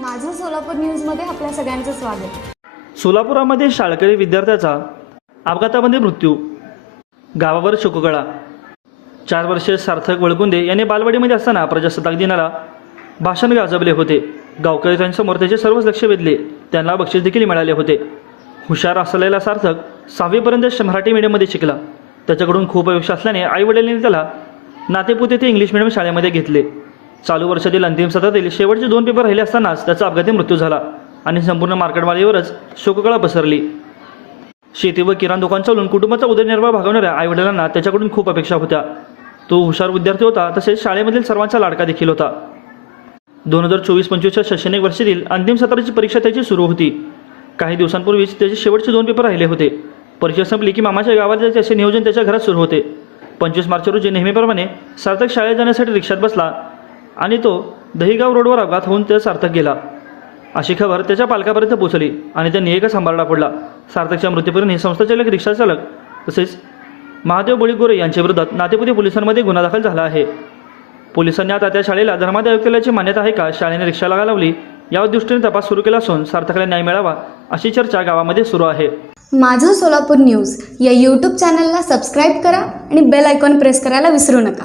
माझं सोलापूर न्यूजमध्ये आपल्या सगळ्यांचं स्वागत. सोलापुरामध्ये शाळकरी विद्यार्थ्याचा अपघातामध्ये मृत्यू. गावावर शोकगळा चार वर्षीय सार्थक वळकुंदे यांनी बालवाडीमध्ये असताना प्रजासत्ताक दिनाला भाषण गाजवले होते. गावकऱ्यांसमोर त्याचे सर्वच लक्ष वेधले. त्यांना बक्षीस देखील मिळाले होते. हुशार असलेला सार्थक सहावीपर्यंत श- मराठी मीडियममध्ये शिकला. त्याच्याकडून खूप अपेक्षा असल्याने आईवडिलांनी त्याला नातेपुते ते इंग्लिश मीडियम शाळेमध्ये घेतले. चालू वर्षातील अंतिम सत्रातील शेवटचे दोन पेपर राहिले असतानाच त्याचा अपघाती मृत्यू झाला आणि संपूर्ण मार्केटवाडीवरच शोककळा पसरली. शेती व किराणा दुकान चालून कुटुंबाचा उदरनिर्वाह भागवणाऱ्या आईवडिलांना त्याच्याकडून खूप अपेक्षा होत्या. तो हुशार विद्यार्थी होता तसेच शाळेमधील सर्वांचा लाडका देखील होता. दोन हजार चोवीस पंचवीसच्या शैक्षणिक वर्षातील अंतिम सत्राची परीक्षा त्याची सुरू होती. काही दिवसांपूर्वीच त्याचे शेवटचे दोन पेपर राहिले होते. परीक्षा संपली की मामाच्या गावात जायचे असे नियोजन त्याच्या घरात सुरू होते. पंचवीस मार्च रोजी नेहमीप्रमाणे सार्थक शाळेत जाण्यासाठी रिक्षात बसला आणि तो दहीगाव रोडवर अपघात होऊन ते सार्थक गेला. अशी खबर त्याच्या पालकापर्यंत पोहोचली आणि त्यांनी एकच सांभाळला पडला. सार्थकच्या मृत्यूपर्यंत संस्थाचालक रिक्षा चालक तसेच महादेव बळीगोरे यांच्या विरोधात नातेपुते पोलिसांमध्ये गुन्हा दाखल झाला आहे. पोलिसांनी आता त्या शाळेला धर्मादाय केल्याची मान्यता आहे का? शाळेने रिक्षाला लावली या दृष्टीने तपास सुरू केला असून सार्थकला न्याय मिळावा अशी चर्चा गावामध्ये सुरू आहे. माझं सोलापूर न्यूज या यूट्यूब चॅनलला सबस्क्राईब करा आणि बेल आयकॉन प्रेस करायला विसरू नका.